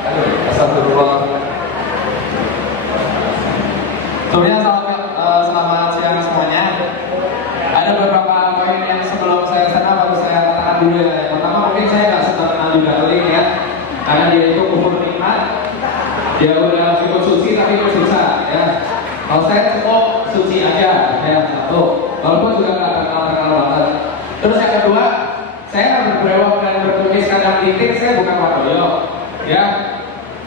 Astagfirullah. Sebelumnya selamat siang semuanya. Ada beberapa poin yang sebelum saya sana baru saya katakan dulu ya. Yang pertama mungkin saya nggak terkenal juga Katolik ya, karena dia itu kufur nikmat. Dia udah cukup suci tapi berdosa ya. Kalau saya cukup suci aja ya, satu. Walaupun juga nggak terkenal banget. Terus yang kedua, saya berbrewok dan bertulis kadang titik, saya bukan wadoyo ya.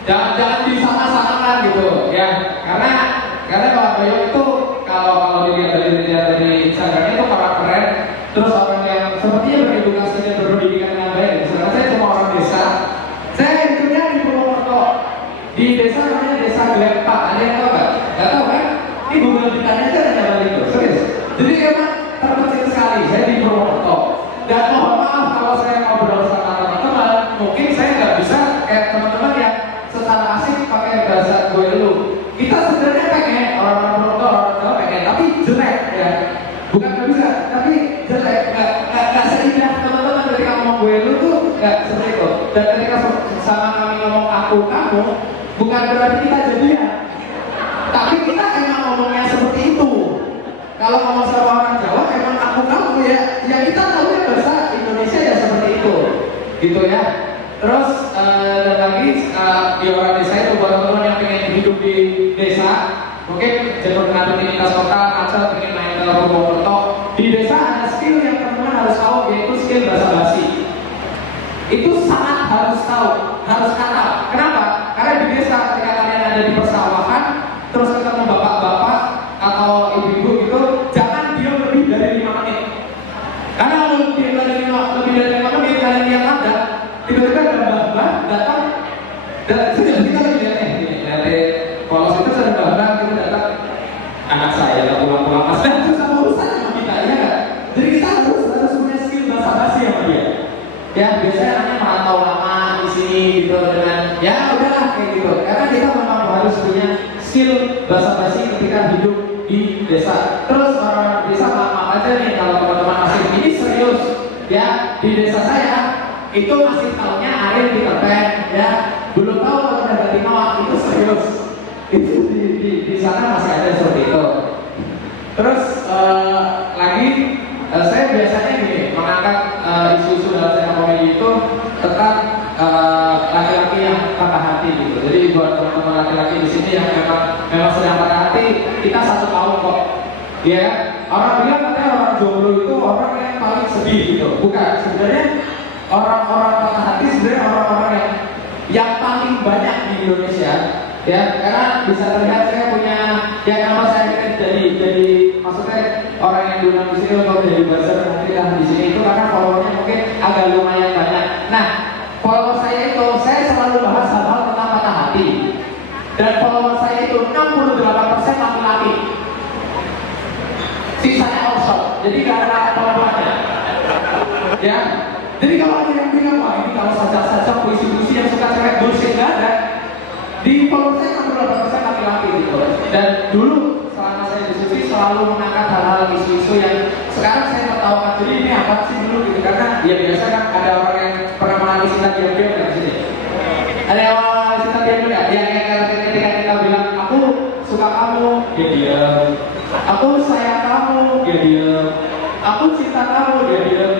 Jangan disama-samakan gitu ya, karena wadoyo itu kalau dilihat dari Instagram itu orang keren, terus orang yang sepertinya beredukasi dan berpendidikan dengan baik. Sekarang saya cuma orang desa, saya hidupnya di Purwokerto, di desa namanya Desa Gelepak. Ada yang tahu nggak? Nggak tahu kan? Ini Google ditanya aja ada itu, serius. Jadi emang terpencil sekali saya di Purwokerto. Dan mohon maaf kalau saya ngobrol sama teman-teman, mungkin saya nggak bisa kayak teman-teman yang secara asik pakai bahasa gue dulu. Kita sebenarnya pengen orang-orang Purwokerto, orang Jawa pengen, tapi jelek ya. Bukan nggak bisa, tapi jelek. Nggak seindah teman-teman ketika ngomong gue dulu tuh nggak seperti itu. Dan ketika sama kami ngomong aku kamu, bukan berarti kita jadian. Tapi kita emang ngomongnya seperti itu. Kalau ngomong sama orang Jawa emang aku kamu ya, yang kita tahu ya bahasa Indonesia ya seperti itu, gitu ya. Terus dan lagi di orang desa itu buat teman-teman yang pengen hidup di desa, mungkin jalur rutinitas kota, atau pengen main ke Purwokerto, di desa ada skill yang teman-teman harus tahu, yaitu skill bahasa basi. Itu sangat harus tahu, harus kata. Kenapa? Karena di desa ketika kalian ada di persawahan, terus ketemu bapak-bapak atau ibu-ibu gitu, jangan diam lebih dari 5 menit. Karena kalau diam lebih dari 5 menit, kalian lihat ada, tiba-tiba ada mbah-mbah datang, dan kita lagi lihat polos itu ada mbah-mbah kita datang, anak saya tak pulang-pulang mas, dan itu sama urusan sama kita, ya nggak? Jadi kita harus punya skill bahasa basi sama dia. Ya biasanya anaknya merantau lama di sini gitu dengan ya udahlah kayak gitu. Karena kita memang harus punya skill bahasa basi ketika hidup di desa. Terus orang desa maaf aja nih kalau teman-teman masih ini serius ya, di desa saya itu masih tahunya air di tepeng ya, belum tahu kalau udah ganti mawar, itu serius. Itu di sana masih ada seperti itu. Terus lagi saya biasanya gini mengangkat isu-isu dalam stand up comedy itu tentang laki-laki yang patah hati gitu. Jadi buat teman-teman laki-laki di sini yang memang sedang patah hati, kita satu kaum kok. Ya, orang bilang katanya orang jomblo itu orang yang paling sedih gitu. Bukan, sebenarnya orang-orang patah hati sebenarnya orang-orang yang paling banyak di Indonesia. Ya, karena bisa terlihat saya punya yang nama saya jadi maksudnya orang yang diundang di sini atau jadi buzzer mungkin lah di sini itu karena followernya mungkin agak lumayan banyak. Nah, follower saya itu saya selalu bahas hal-hal tentang patah hati. Dan follower saya itu 68% laki-laki. Sisanya offshore. Jadi gak ada followernya. Ya. Jadi kalau ada yang bilang wah ini kalau saja puisi-puisi yang suka cewek bullshit gak ada. Di follower saya 68% laki-laki gitu. Dan dulu selama saya diskusi selalu mengangkat hal-hal isu-isu yang sekarang saya mau tahu kan, jadi ini apa sih dulu gitu, karena ya biasa kan ada orang yang pernah mengalami cinta diam-diam di sini. Ada yang mengalami cinta diam-diam nggak? Yang ketika kita bilang aku suka kamu, dia diam. Aku sayang kamu, dia diam. Aku cinta kamu, dia diam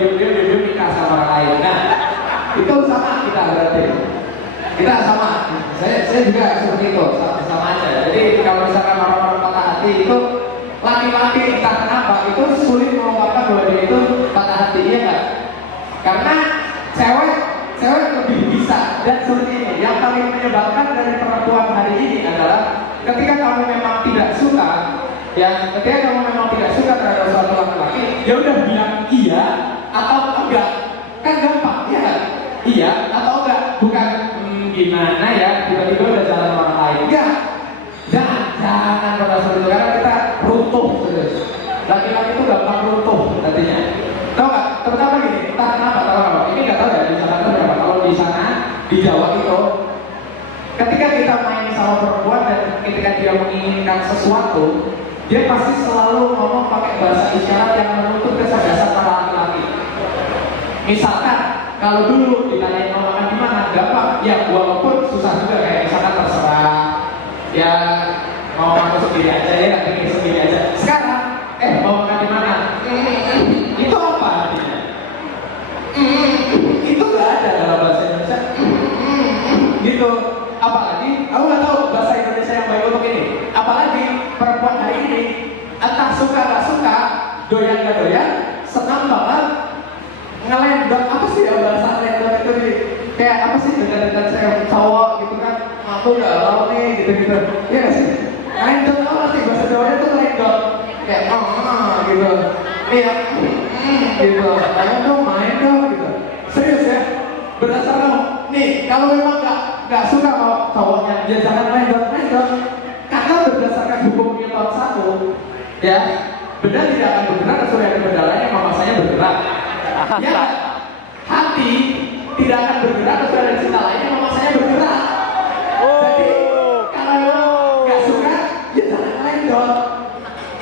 nikah sama orang lain. Nah, itu sama kita berarti. Kita sama. Saya juga seperti itu, sama aja. Jadi kalau misalkan orang-orang patah hati itu laki-laki entah kenapa itu sulit mengungkapkan bahwa dia itu patah hati, iya nggak? Karena cewek lebih bisa. Dan seperti ini, yang paling menyebabkan dari perempuan hari ini adalah ketika kamu memang tidak suka, ya ketika kamu memang tidak suka terhadap suatu laki-laki, ya udah bilang iya atau enggak, kan gampang, ya kan? Iya atau enggak, bukan gimana ya tiba-tiba udah jalan orang lain, enggak. Jangan pada seperti itu, karena kita runtuh serius. Laki-laki itu gampang runtuh nantinya. Tahu nggak? Terutama gini, entah kenapa, tahu nggak? Ini nggak tahu ya di sana berapa. Kalau di sana di Jawa itu, ketika kita main sama perempuan dan ketika dia menginginkan sesuatu, dia pasti selalu ngomong pakai bahasa isyarat yang menuntut kecerdasan para laki-laki. Misalkan kalau dulu ditanya mau makan di mana, gampang. Ya walaupun susah juga sendiri aja ya, pikir sendiri aja. Sekarang, mau makan di mana? Itu apa artinya? Itu nggak ada dalam bahasa Indonesia. Gitu. Apalagi, aku nggak tahu bahasa Indonesia yang baik untuk ini. Apalagi perempuan hari ini, entah suka nggak suka, doyan nggak doyan, senang banget ngelendot. Apa sih ya bahasa ngelendot itu nih? Kayak apa sih dekat-dekat saya cowok gitu kan? Aku nggak tahu nih gitu-gitu. Iya nggak sih? Ngelendot apa sih bahasa Jawanya tuh ngelendot? Kayak gitu. Iya, gitu. Ayo dong main dong gitu. Serius ya? Berdasarkan nih, kalau memang nggak suka kalau cowoknya, ya jangan ngelendot. Karena berdasarkan hukum Newton 1, ya, benda tidak akan bergerak kecuali ada benda lain yang memasanya bergerak. Ya, hati tidak akan bergerak kecuali ada cinta lain yang memasanya bergerak. Jadi kalau nggak suka, ya jangan ngelendot.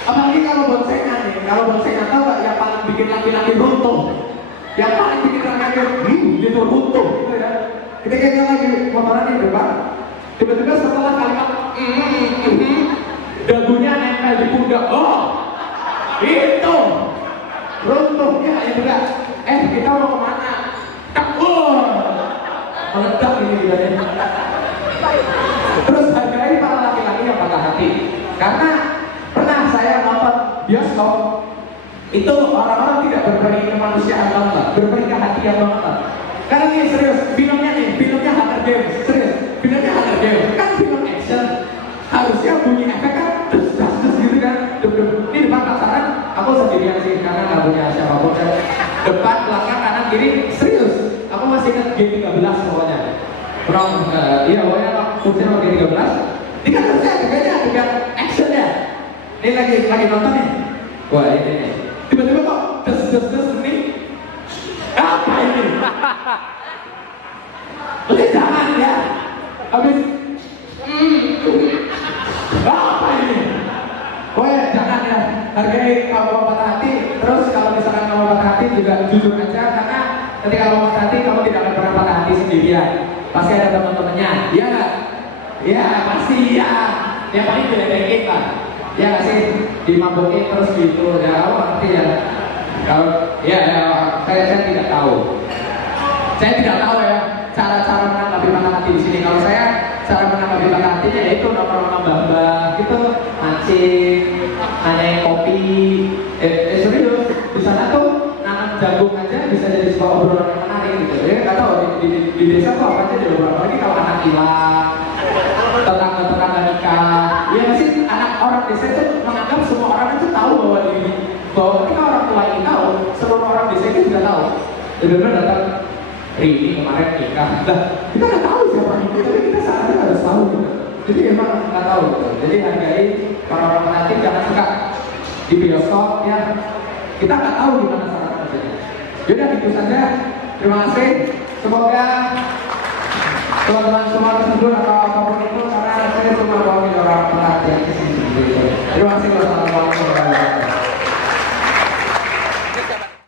Apalagi kalau boncengan nih, kalau boncengan tahu nggak yang paling bikin laki-laki runtuh, yang paling bikin laki-laki gitu runtuh, gitu ya. Ketika dia lagi motoran di depan, tiba-tiba setelah kalimat dagunya nempel di pundak, itu runtungnya ya juga. Kita mau kemana? Meledak ini juga ya. Terus hargai para laki-laki yang patah hati, karena pernah saya nonton bioskop itu orang-orang tidak berbagi kemanusiaan banget, berbagi hati yang banget. Karena ini serius, filmnya Hunger Games, serius, filmnya Hunger Games, kan film action, harusnya bunyi efek kan, terus gitu kan, ini depan pasaran, aku sendirian sih, karena nggak punya siapapun kan, depan, belakang, kanan, kiri, serius, aku masih ingat G13 pokoknya, iya pokoknya fungsinya sama G13, ini kan harusnya adegan action ya, ini lagi nonton nih, wah ini, tiba-tiba kok des ini, apa ini? Oke, jangan ya. Habis apa ini? Jangan ya. Hargai kamu patah hati. Terus kalau misalkan kamu patah hati juga jujur aja, karena ketika kamu patah hati kamu tidak akan pernah patah hati sendirian. Pasti ada teman-temannya. Ya pasti ya. Yang paling diledekin lah. Ya nggak sih, dimabukin terus gitu. Ya kamu ngerti ya. Kalau saya tidak tahu. Saya tidak tahu ya cara menanggapi patah hati di sini. Kalau saya cara menanggapi patah hatinya yaitu nongkrong mbak gitu, mancing, nanyain kopi. Serius, di sana tuh nanam jagung aja bisa jadi sebuah obrolan yang menarik gitu. Ya nggak tahu di desa tuh apa aja di beberapa lagi kalau anak hilang, tetangga nikah. Ya masih anak orang desa itu menganggap semua orang itu tahu bahwa ketika orang tua ini tahu, seluruh orang desa itu sudah tahu. Benar-benar datang Rini kemarin nikah, kita nggak tahu siapa itu, tapi kita saat itu harus tahu gitu. Jadi emang nggak tahu gitu. Jadi hargai para orang penanti, jangan suka di bioskop ya. Kita nggak tahu gimana cara kerjanya. Yaudah gitu saja. Terima kasih. Semoga teman-teman semua tersentuh atau apapun itu, karena saya cuma bawa orang penanti yang kesini. Terima kasih. Wassalamualaikum warahmatullahi wabarakatuh.